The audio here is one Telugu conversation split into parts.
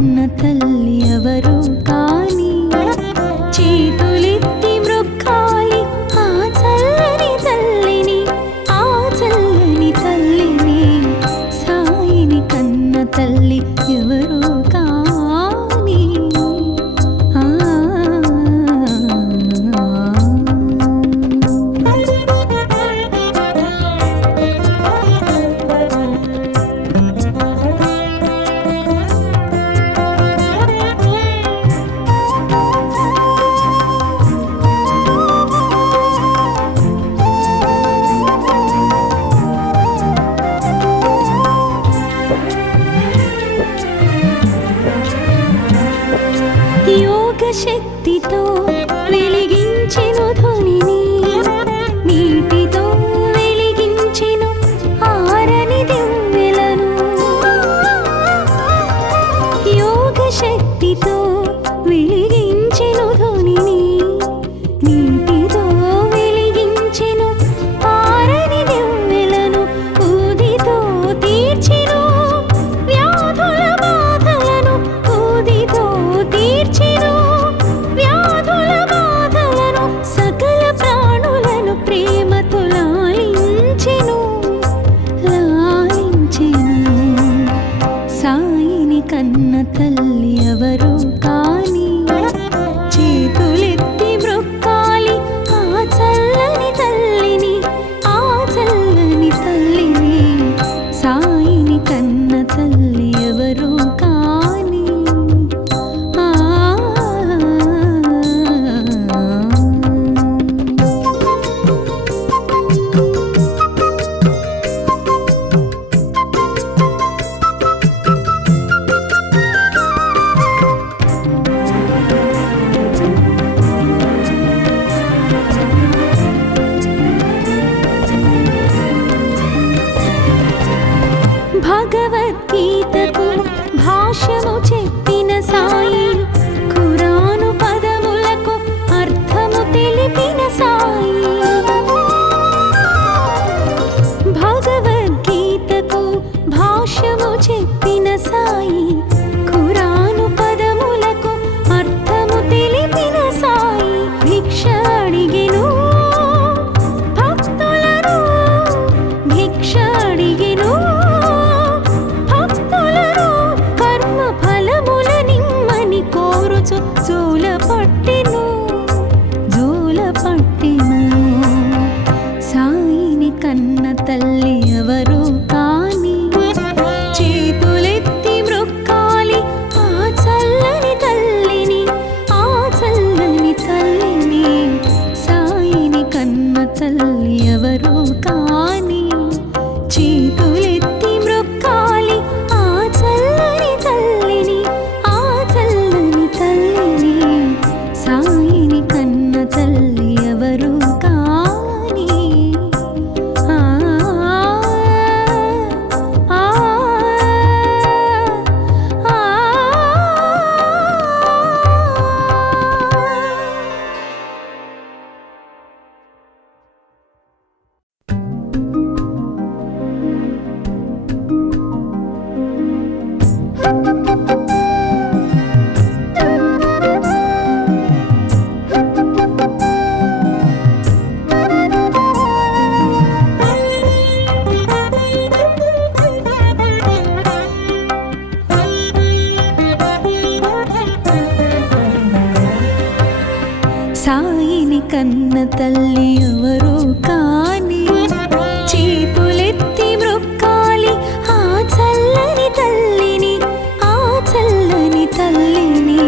కన్న తల్లి ఎవరు కాని చేతులెత్తి మ్రొక్కాలి ఆ చల్లని తల్లిని, ఆ చల్లని తల్లిని. సాయిని కన్న తల్లి ఎవరు కాని శక్తితో వెలిగించెను ధ్వనిని, నీటితో వెలిగించెను ఆరని దివ్వెలను. యోగ శక్తితో వెలిగించెను ధ్వనిని, నీటితో వెలిగించెను ఆరని దివ్వెలను. ఊదితో తీర్చెను వ్యాధుల బాధలను, ఊదితో తీర్చెను కన్న తల్లి ఎవరు కాని చేతులెత్తి మ్రొక్కాలి ఆ చల్లని తల్లిని, ఆ చల్లని తల్లిని. సాయిని కన్న తల్లి ఎవరు కాని భగవద్గీతకు భాష్యము చెప్పిన సాయి, ఖురాను పదములకు అర్థము తెలిపిన సాయి. భగవద్గీతకు భాష్యము చెప్పిన సాయి, ఖురాను పదములకు అర్థము తెలిపిన సాయి. భిక్ష అడిగెను భక్తులను, భిక్ష అడిగెను జోల పట్టెను, జోల పట్టెను. సాయిని కన్న తల్లి ఎవరు కాని చేతులెత్తి మ్రొక్కాలి ఆ చల్లని తల్లిని, ఆ చల్లని తల్లిని. సాయిని కన్న తల్లి ఎవరు కాని చేతులెత్తి మ్రొక్కాలి ఆ చల్లని తల్లిని, ఆ చల్లని తల్లిని. సాయిని కన్న తల్లి ఎవరు కాని సాయిని కన్న తల్లి ఎవరు కాని చేతులెత్తి మ్రొక్కాలి ఆ చల్లని తల్లిని, ఆ చల్లని తల్లిని.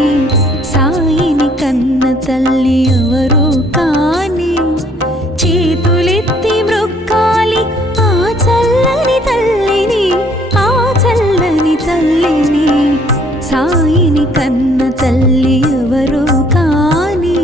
సాయిని కన్న తల్లి ఎవరు కాని చేతులెత్తి మ్రొక్కాలి ఆ చల్లని తల్లిని, ఆ చల్లని తల్లిని. సాయిని కన్న తల్లి ఎవరు కాని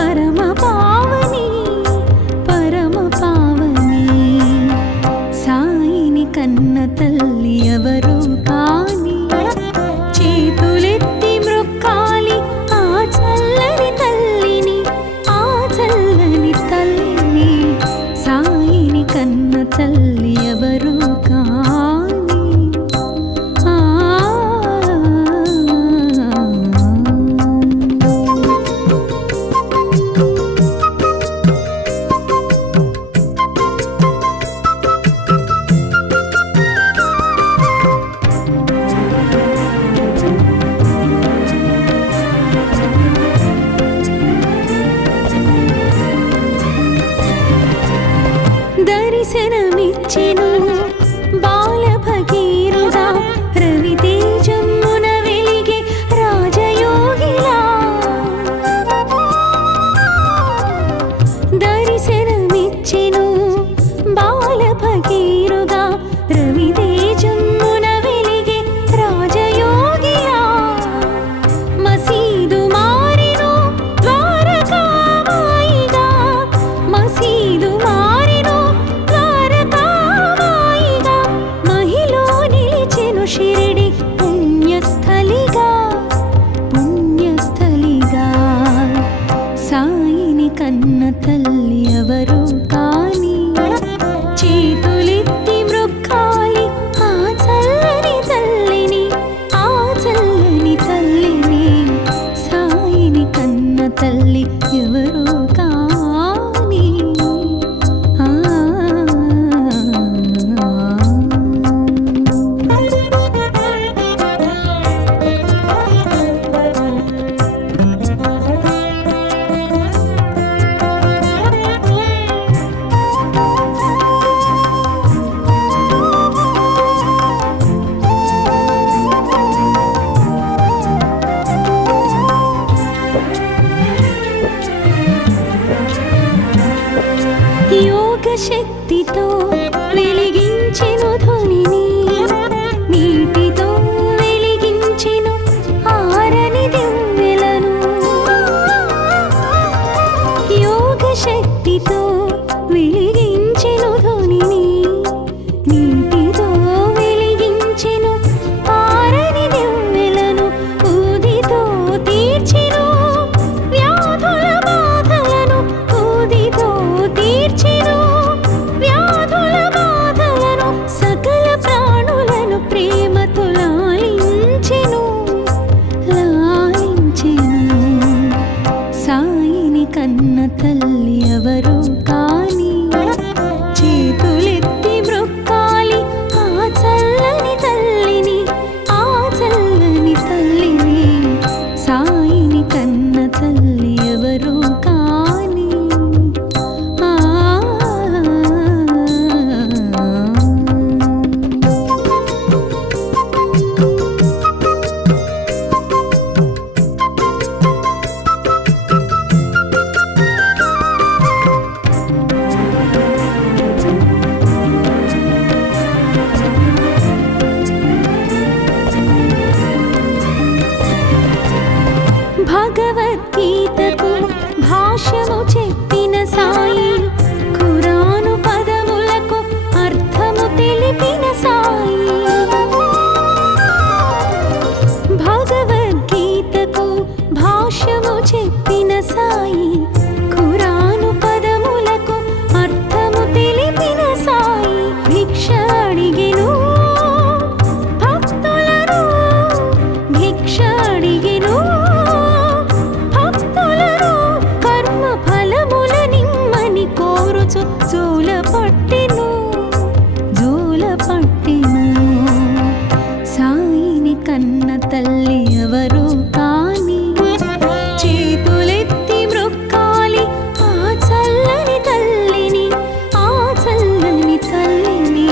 పరమ పావని పరమ పావని సాయిని కన్న తల్లి ఎవరు కాని చేతులెత్తి మ్రొక్కాలి ఆ చల్లని తల్లిని ఆ చల్లని తల్లిని సాయిని కన్న తల్లి ఎవరు కాని దర్శనమిచ్చెను బాల భగీరథ రవితేజమున వెలిగే రాజయోగిలా దర్శనమిచ్చెను బాల భగీరథ రవితేజమున వెలిగే రాజయోగిలా మసీదు మారెను ద్వారకామాయిగా మసీదు మారెను ద్వారకామాయిగా మహిలో నిలిచెను షిరిడి పుణ్యస్థలిగా పుణ్యస్థలిగా సాయిని కన్న తల్లి ఎవరు కాని చేతులెత్తి మ్రొక్కాలి ఆ చల్లని తల్లిని ఆ చల్లని తల్లిని సాయిని కన్న తల్లి ఎవరు కాని యోగ శక్తితో వెలిగించెను ధ్వనిని నీటితో వెలిగించెను ఆరని దివ్వెలను యోగ శక్తితో వెలిగించెను ధ్వనిని నీటితో వెలిగించెను ఆరని దివ్వెలను ఊదితో తీర్చెను వ్యాధుల బాధలను ఊదితో తీర్చెను వ్యాధుల బాధలను సకల ప్రాణులను ప్రేమతో లాలించెను లాలించెను సాయిని కన్న తల్లి ఎవరు కాని చేతులెత్తి మ్రొక్కాలి ఆ చల్లని తల్లిని ఆ చల్లని తల్లిని సాయిని కన్న తల్లి ఎవరు కాని భగవద్గీతకు భాష్యము చెప్పిన సాయి ఖురాను పదములకు అర్థము తెలిపిన సాయి భగవద్గీతకు భాష్యము చెప్పిన సాయి ఖురాను పదములకు అర్థము తెలిపిన సాయి భిక్ష అడిగెను భక్తులను భిక్ష అడిగెను భక్తులను కర్మ ఫలముల నిమ్మని కోరుచు జోల పట్టెను సాయిని కన్న తల్లి ఎవరు కాని చేతులెత్తి మ్రొక్కాలి ఆ చల్లని తల్లిని ఆ చల్లని తల్లిని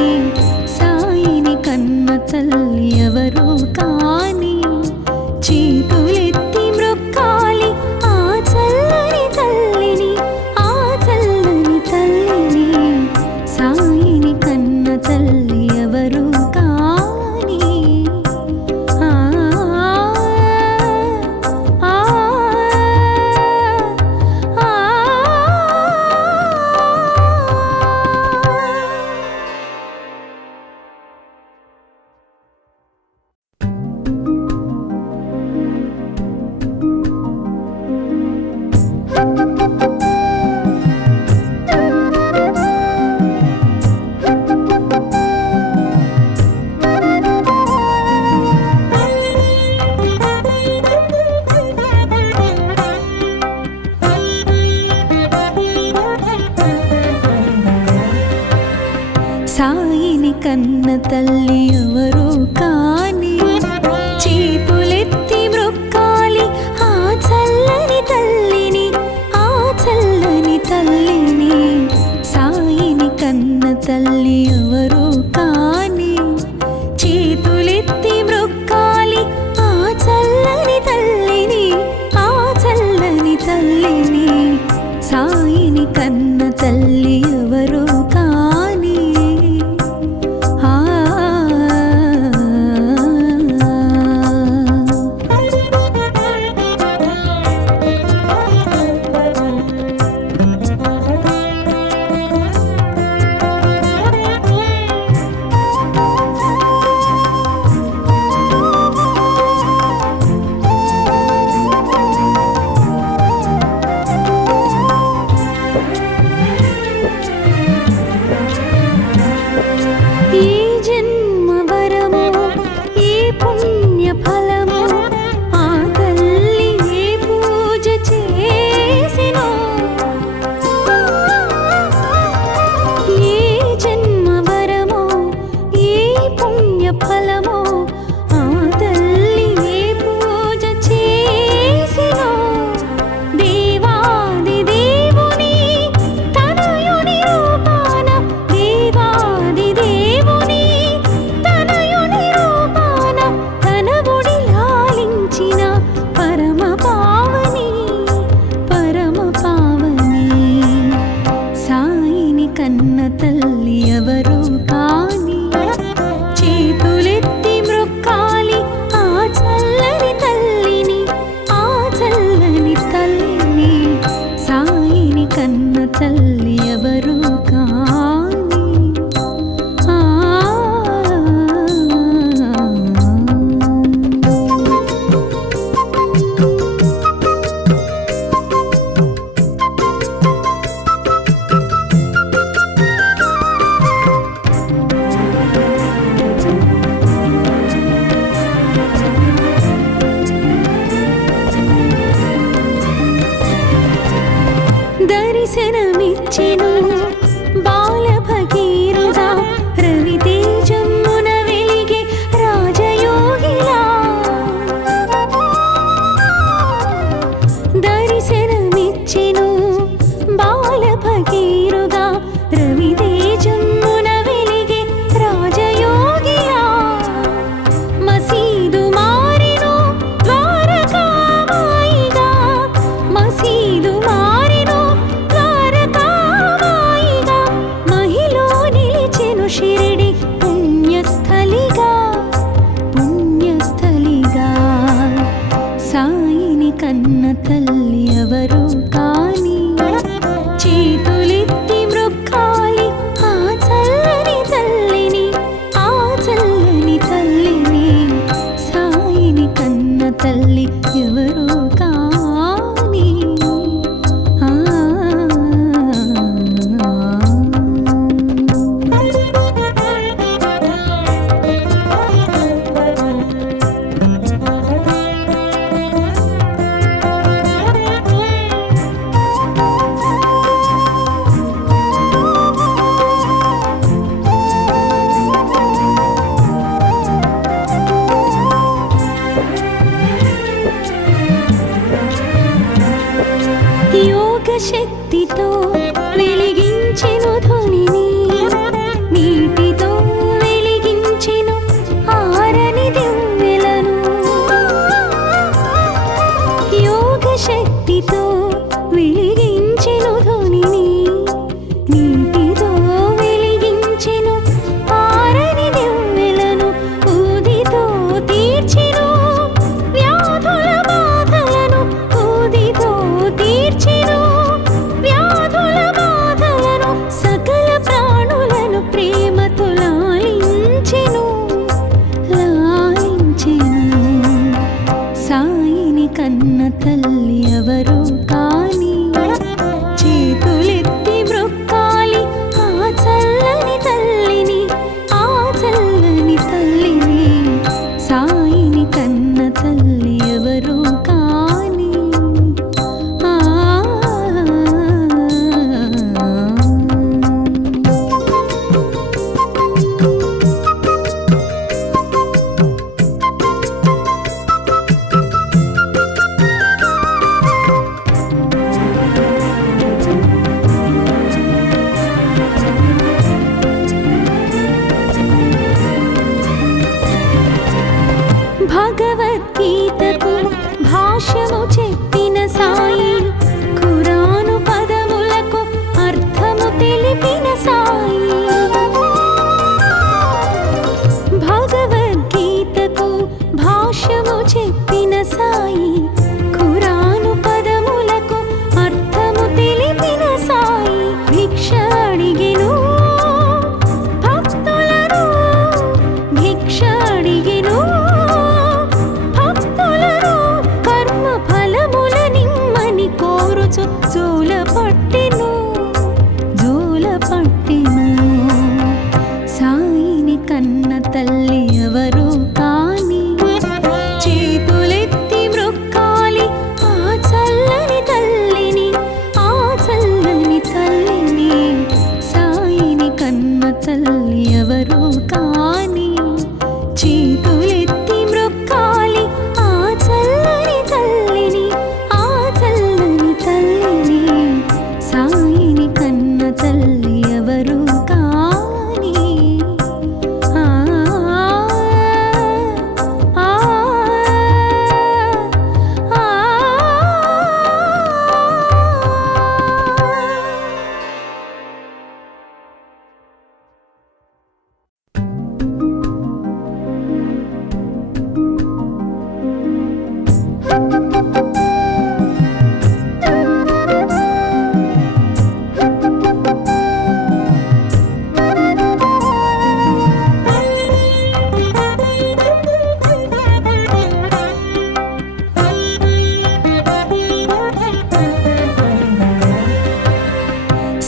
సాయిని కన్న తల్లి ఎవరు కాని చేతులెత్తి మ్రొక్కాలి ఆ చల్లని తల్లిని ఆ చల్లని తల్లిని సాయి కన్న తల్లి ఎవరు కాని చేతులెత్తి మ్రొక్కాలి ఆ చల్లని తల్లిని, ఆ చల్లని తల్లిని. సాయిని కన్న తల్లి ఎవరు కాని చేతులెత్తి మ్రొక్కాలి ఆ చల్లని తల్లిని, ఆ చల్లని తల్లిని. సాయిని కన్న తల్లి ఎవరు కాని కన్న తల్లి ఎవరు కాని చేతులెత్తి మ్రొక్కాలి ఆ చల్లని తల్లిని, ఆ చల్లని తల్లిని. సాయిని కన్న తల్లి ఎవరు కాని దర్శనమిచ్చెను బాల భగీరథ రవితేజమున వెలిగే రాజయోగిలా. దర్శనమిచ్చెను బాల భగీరథ రవితేజమున వెలిగే రాజయోగిలా. మసీదు మారెను ద్వారకామాయిగా, మసీదు మారెను ద్వారకామాయిగా. మహిలో నిలిచెను షిరిడి పుణ్యస్థలిగా, పుణ్యస్థలిగా. సాయిని కన్న తల్లి ఎవరు కాని చేతులెత్తి మ్రొక్కాలి ఆ చల్లని తల్లిని, ఆ చల్లని తల్లిని. సాయిని కన్న తల్లి ఎవరు కాని యోగ శక్తితో వెలిగించెను ధ్వనిని, నీటితో వెలిగించెను ఆరని దివ్వెలను. యోగ శక్తితో వెలిగించెను ధ్వనిని, నీటితో వెలిగించెను ఆరని దివ్వెలను. ఊదితో తీర్చెను వ్యాధుల బాధలను, ఊదితో తీర్చెను వ్యాధుల బాధలను. సకల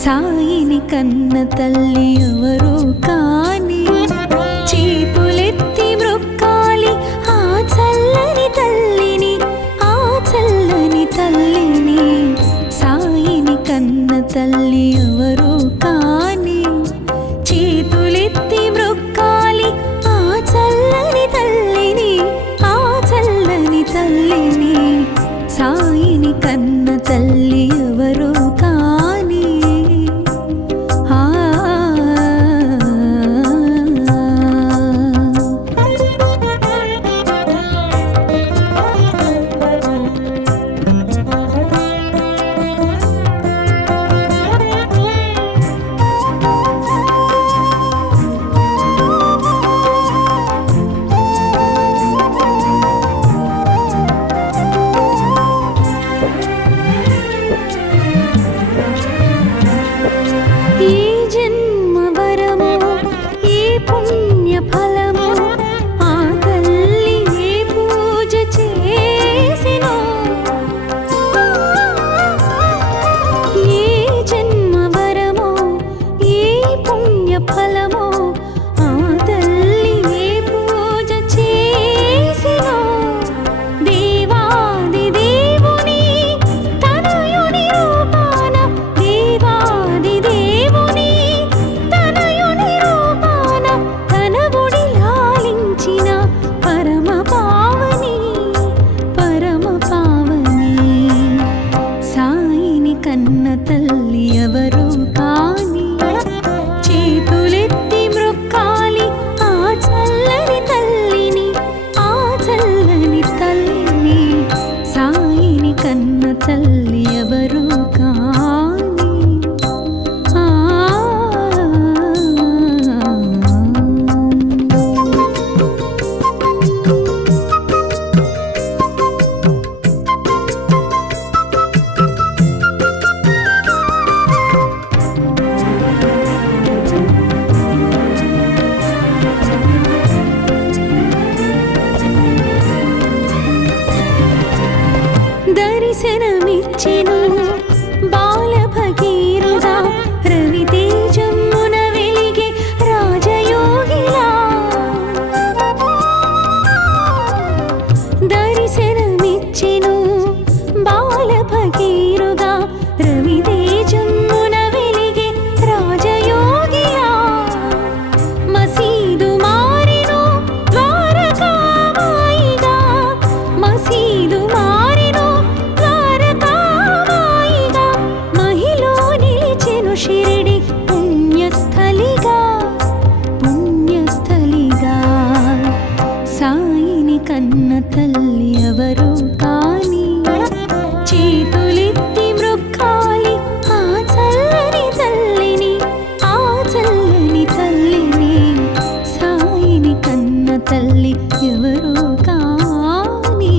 సాయిని కన్న తల్లి ఎవరు కాని చేతులెత్తి మ్రొక్కాలి ఆ చల్లని తల్లిని, ఆ చల్లని తల్లిని. సాయిని కన్న తల్లి ఎవరు కాని చేతులెత్తి మ్రొక్కాలి ఆ చల్లని తల్లిని, ఆ చల్లని తల్లిని. సాయిని కన్న తల్లి ఎవరు కాని తల్లి ఎవరు కాని దర్శనమిచ్చెను బాల భగీరథ రవితేజమున వెలిగే రాజయోగిలా. దర్శనమిచ్చెను బాల భగీరథ రవితేజమున వెలిగే రాజయోగిలా. మసీదు మారెను ద్వారకామాయిగా, మసీదు మారెను ద్వారకామాయిగా. మహిలో నిలిచెను షిరిడి పుణ్యస్థలిగా, పుణ్యస్థలిగా. సాయిని కన్న తల్లి ఎవరు కాని చేతులెత్తి మ్రొక్కాలి ఆ చల్లని తల్లిని, ఆ చల్లని తల్లిని. సాయిని కన్న తల్లి ఎవరు కాని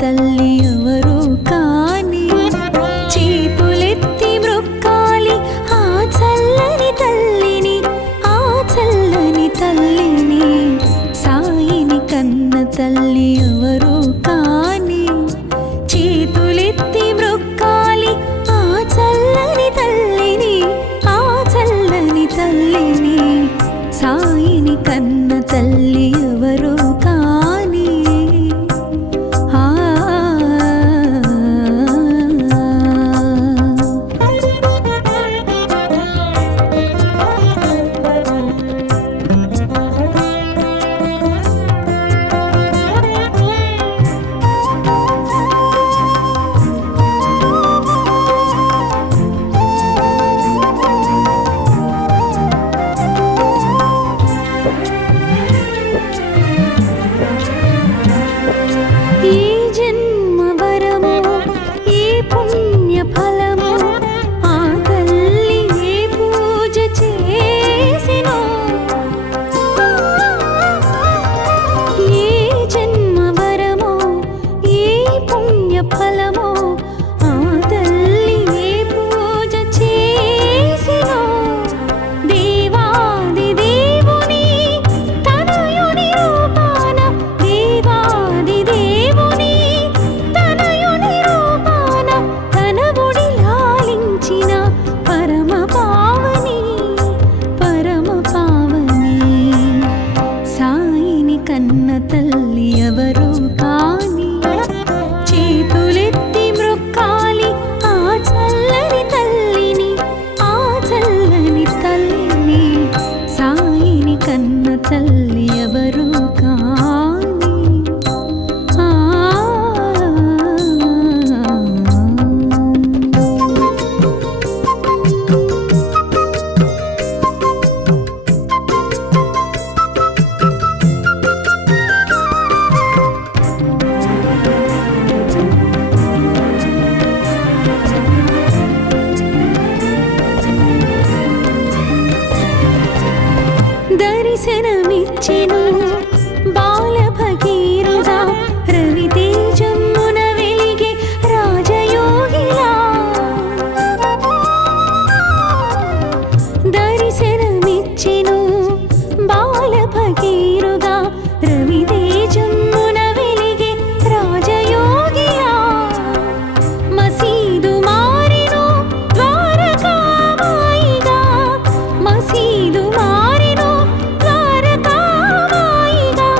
తల్లి ఎవరు కాని చేతులెత్తి మ్రొక్కాలి ఆ చల్లని తల్లిని, ఆ చల్లని తల్లిని. సాయిని కన్న తల్లి ఎవరు కాని చేతులెత్తి మ్రొక్కాలి ఆ చల్లని తల్లిని, ఆ చల్లని తల్లిని. సాయిని కన్న తల్లి ఎవరు కాని కన్న తల్లి ఎవరు కాని చేతులెత్తి మ్రొక్కాలి ఆ చల్లని తల్లిని, ఆ చల్లని తల్లిని. సాయిని కన్న తల్లి ఎవరు కాని దర్శనమిచ్చెను బాల భగీరథ రవితేజమున వెలిగే రాజయోగిలా. దర్శనమిచ్చెను బాల భగీరథ రవితేజమున వెలిగే రాజయోగిలా. మసీదు మారెను ద్వారకామాయిగా, మసీదు మారెను ద్వారకామాయిగా.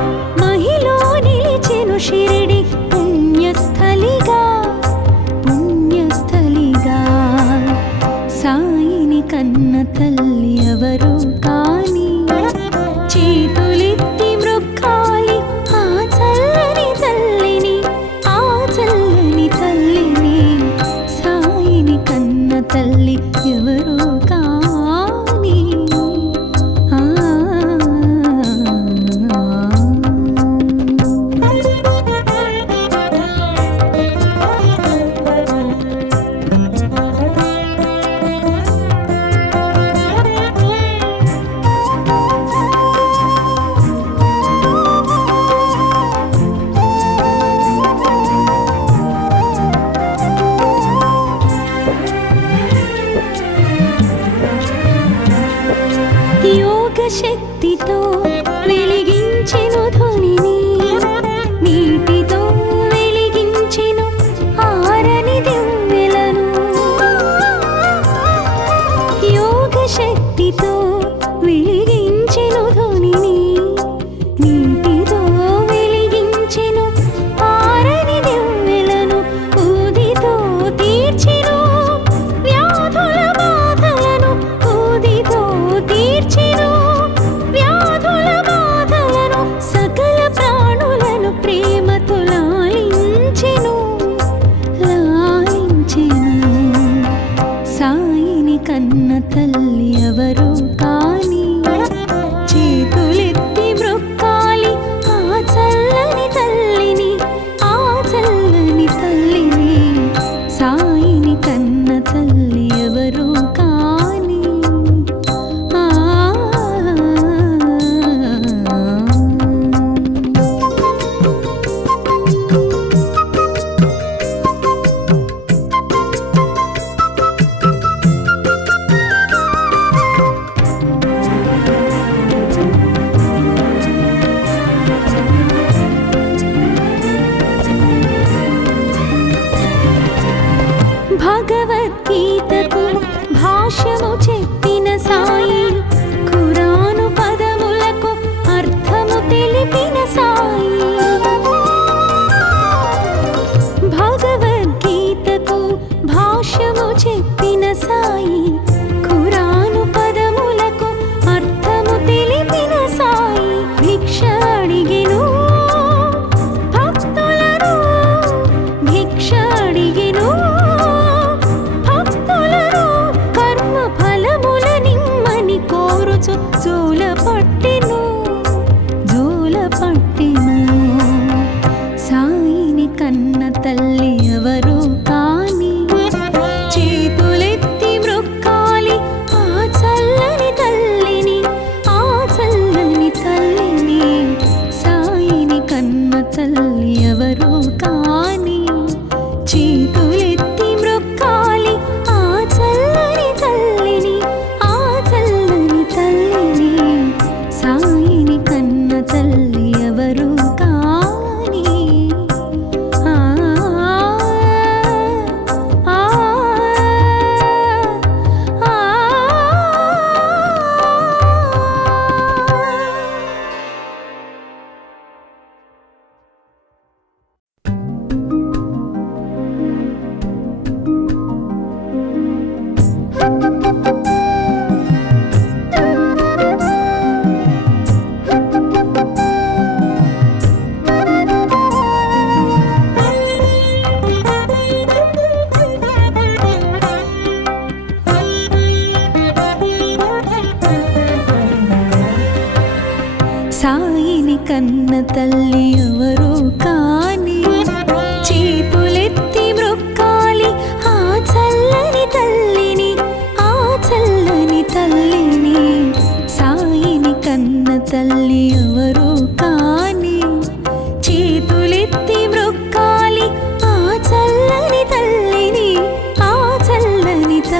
మహిలో నిలిచెను షిరిడి పుణ్యస్థలిగా, పుణ్యస్థలిగా. సాయిని కన్న తల్లి ఎవరు కాని చేతులెత్తి మ్రొక్కాలి ఆ చల్లని తల్లిని, ఆ చల్లని తల్లిని. సాయిని కన్న తల్లి ఎవరు కాని యోగ శక్తితో వెలిగించెను ధ్వనిని, నీటితో వెలిగించెను ఆరని దివ్వెలను. యోగ శక్తితో వెలిగించెను ధ్వనిని, నీటితో వెలిగించెను ఆరని దివ్వెలను. ఊదితో తీర్చెను వ్యాధుల బాధలను, ఊదితో తీర్చెను అడిగెను భక్తులను కర్మ ఫలముల నిమ్మని కోరుచు జోల పట్టెను సాయిని కన్న తల్లి ఎవరు కాని చేతులెత్తి మ్రొక్కాలి ఆ చల్లని తల్లిని సాయిని కన్న తల్లి ఎవరు కాని చేతులెత్తి మ్రొక్కాలి ఆ చల్లని తల్లిని సాయిని కన్న తల్లి ఎవరు కాని సాయిని కన్న తల్లి ఎవరు కాని చేతులెత్తి మ్రొక్కాలి ఆ చల్లని తల్లిని సాయిని కన్న తల్లి ఎవరు కాని చేతులెత్తి మ్రొక్కాలి ఆ చల్లని తల్లిని సాయిని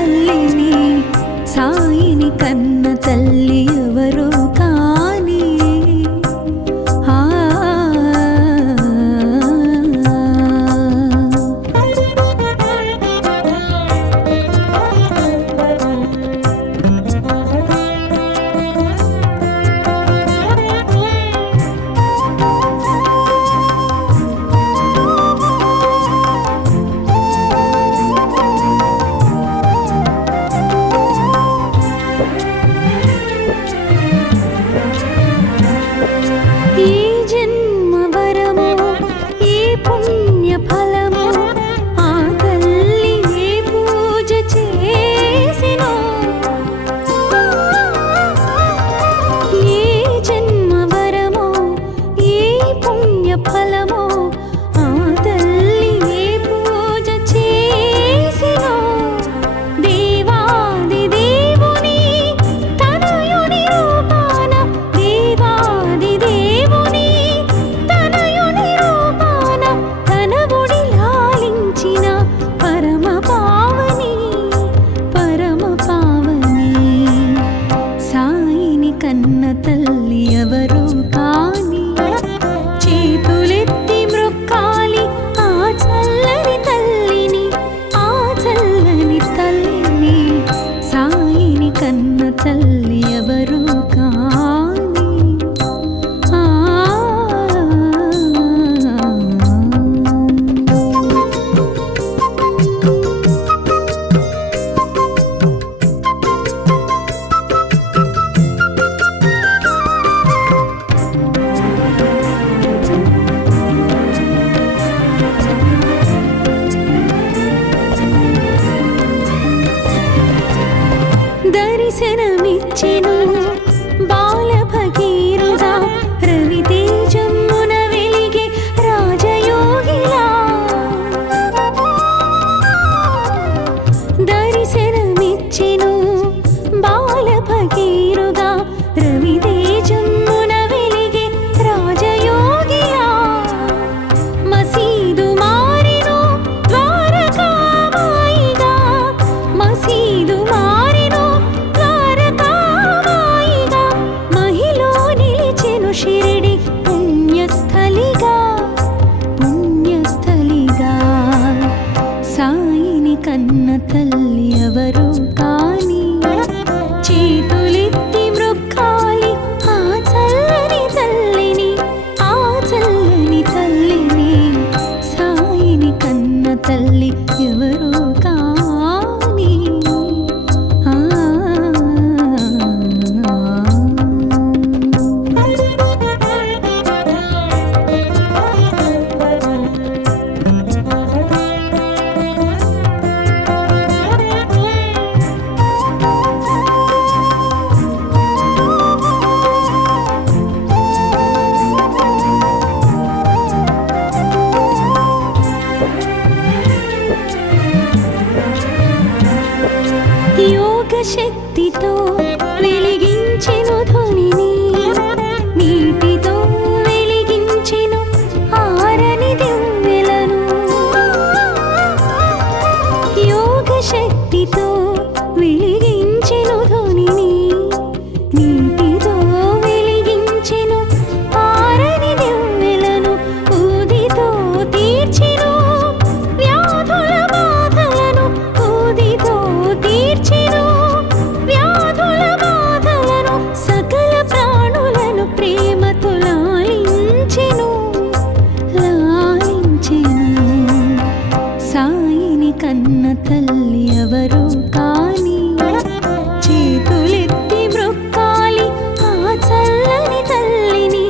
కన్న తల్లి ఎవరు కాని దర్శనమిచ్చెను బాల భగీరథుడా రవితేజమున వెలిగే రాజయోగిలా దర్శనమిచ్చెను బాల భగీరథుడా రవితేజమున వెలిగే రాజయోగిలా మసీదు మారెను ద్వారకామాయిగా మసీదు మారెను ద్వారకామాయిగా మహిలో నిలిచెను షిరిడి పుణ్యస్థలిగా సాయిని కన్న తల్లి ఎవరు కాని చేతులెత్తి మ్రొక్కాలి ఆ చల్లని తల్లిని సాయిని కన్న తల్లి ఎవరు కాని శక్తితో వెలిగించెను ధ్వనిని, నీటితో వెలిగించెను ఆరని దివ్వెలను. యోగ శక్తితో వెలిగించెను ధ్వనిని, నీటితో వెలిగించెను ఆరని దివ్వెలను. ఊదితో తీర్చెను వ్యాధుల బాధలను, ఊదితో తీర్చెను వ్యాధుల బాధలను. సకల ప్రాణులను ప్రేమతో లాలించెను, లాలించెను. సాయిని కన్న తల్లి ఎవరు కాని, చేతులెత్తి మ్రొక్కాలి ఆ చల్లని తల్లిని,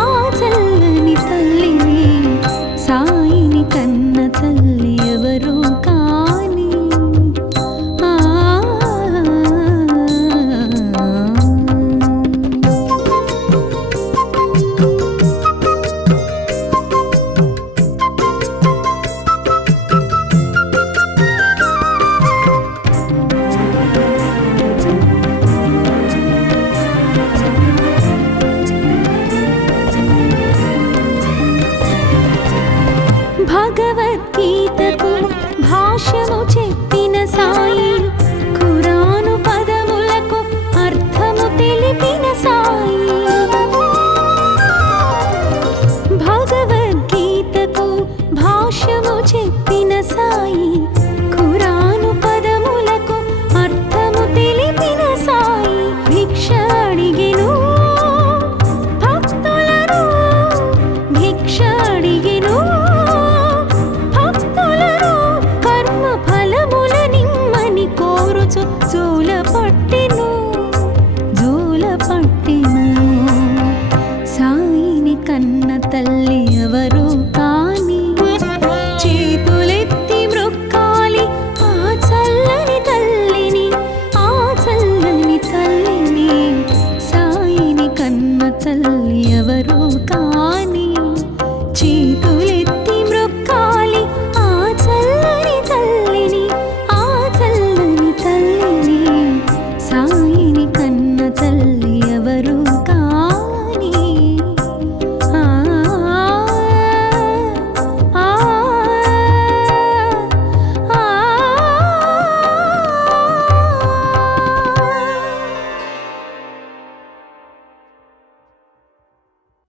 ఆ చల్లని తల్లిని. సాయిని కన్న తల్లి ఎవరు కాని. ఆ భగవద్గీతకు భాష్యము చెప్పి